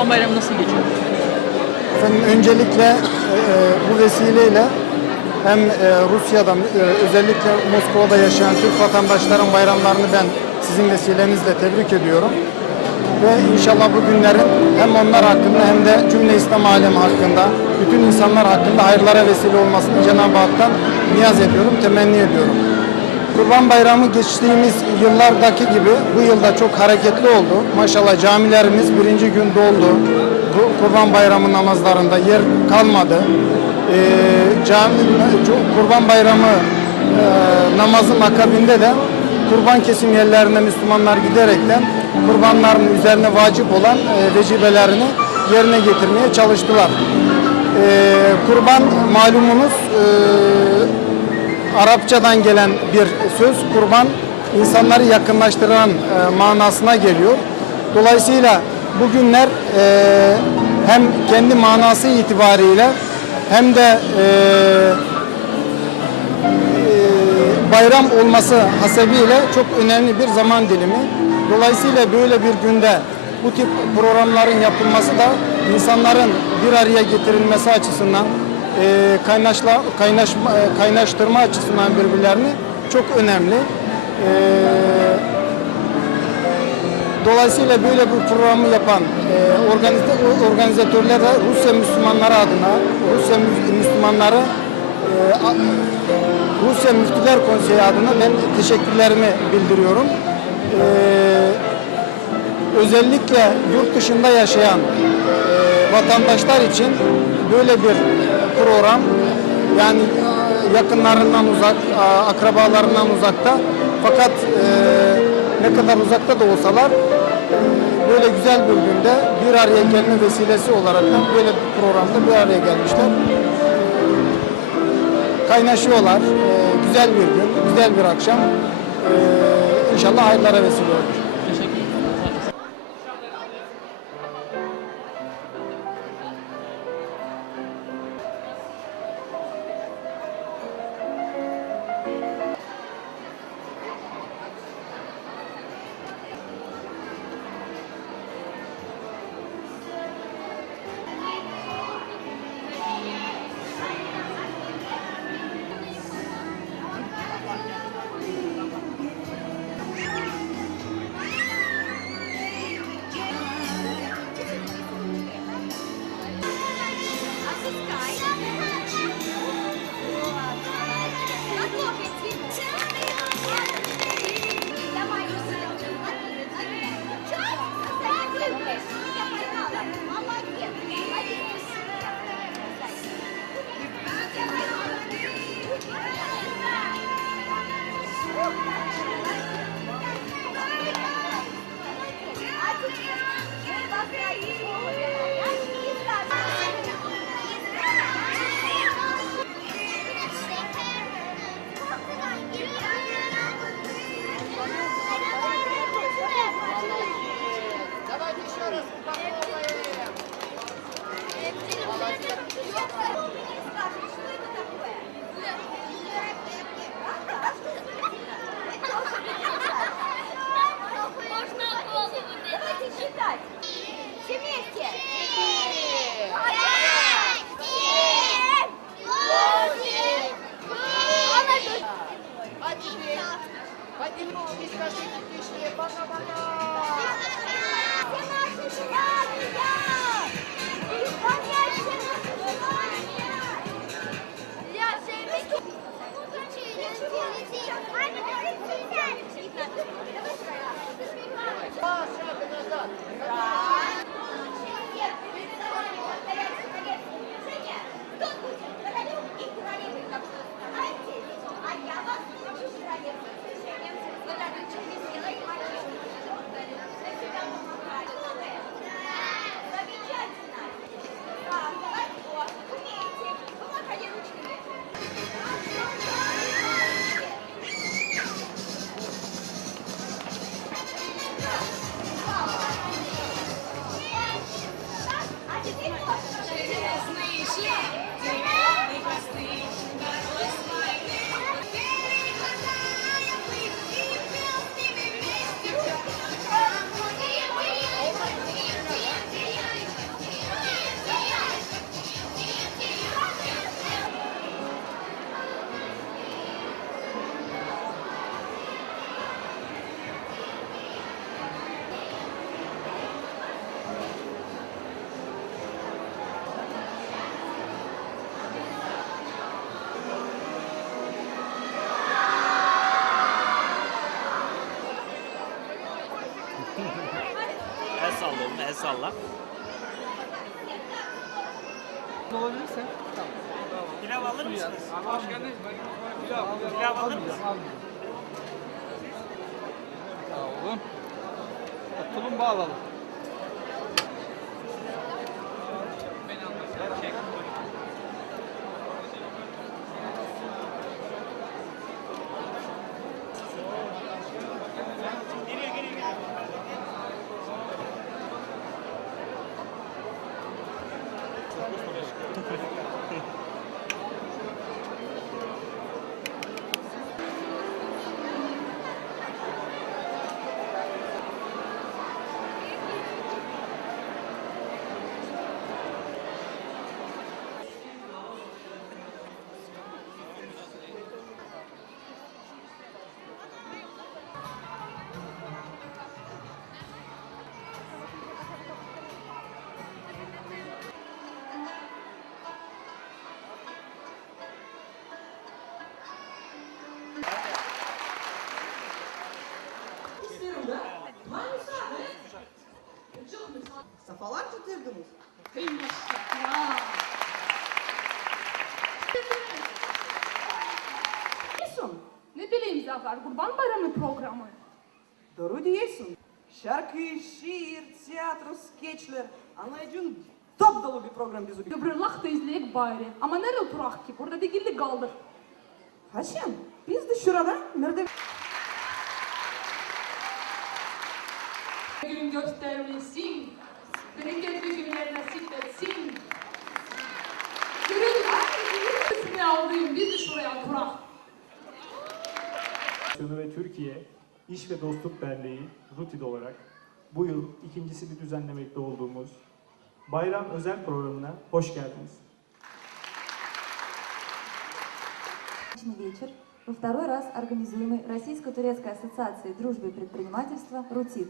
Kurban Bayramı nasıl geçiyor? Efendim öncelikle e, bu vesileyle hem e, Rusya'da e, özellikle Moskova'da yaşayan Türk vatandaşların bayramlarını ben sizin vesilenizle tebrik ediyorum. Ve inşallah bu günlerin hem onlar hakkında hem de cümle İslam alemi hakkında, bütün insanlar hakkında hayırlara vesile olmasını Cenab-ı Hak'tan niyaz ediyorum, temenni ediyorum. Kurban Bayramı geçtiğimiz yıllardaki gibi bu yılda çok hareketli oldu. Maşallah camilerimiz birinci gün doldu. Bu Kurban Bayramı namazlarında yer kalmadı. Ee, cami, Kurban Bayramı e, namazın akabinde de kurban kesim yerlerine Müslümanlar giderekten kurbanların üzerine vacip olan e, vecibelerini yerine getirmeye çalıştılar. Ee, kurban malumunuz e, Arapçadan gelen bir söz kurban insanları yakınlaştıran e, manasına geliyor. Dolayısıyla bugünler e, hem kendi manası itibariyle hem de e, e, bayram olması hasebiyle çok önemli bir zaman dilimi. Dolayısıyla böyle bir günde bu tip programların yapılması da insanların bir araya getirilmesi açısından e, kaynaşla, kaynaşma, e, kaynaştırma açısından birbirlerini çok önemli. E, dolayısıyla böyle bir programı yapan e, organize, organizatörler de Rusya Müslümanları adına, Rusya Mü- Müslümanları e, Rusya Müftüler Konseyi adına ben teşekkürlerimi bildiriyorum. E, özellikle yurt dışında yaşayan e, vatandaşlar için böyle bir program yani yakınlarından uzak, akrabalarından uzakta fakat e, ne kadar uzakta da olsalar e, böyle güzel bir günde bir araya gelme vesilesi olarak da böyle bir programda bir araya gelmişler. Kaynaşıyorlar. E, güzel bir gün, güzel bir akşam. İnşallah hayırlara vesile olur. Все вместе! Salla. Olabilirse. Pilav alır mısınız? Hoş geldiniz. Pilav. Pilav alır mısınız? Sağ olun. Tulumba alalım. Safalar getirdiniz. Diyorsun. Ne bileyim Zafer, Kurban Bayramı programı. Doğru diyorsun. Şarkı, şiir, tiyatro, skeçler. Anlayacağın top dolu bir program bizi bekliyor. Kıbrılak da izleyek bari. Ama nerede oturak ki? Burada dikildik kaldık. Haşem, biz de şurada nerede Gün göstermesin. Bereketli günler nasip etsin. Görün ay, ismi aldığım biz de şuraya oturak. Federasyonu ve Türkiye İş ve Dostluk Derneği RUTİD olarak bu yıl ikincisini düzenlemekte olduğumuz bayram özel programına hoş geldiniz. Отличный вечер. Во второй раз организуемый Российско-турецкой ассоциацией дружбы и предпринимательства «РУТИД»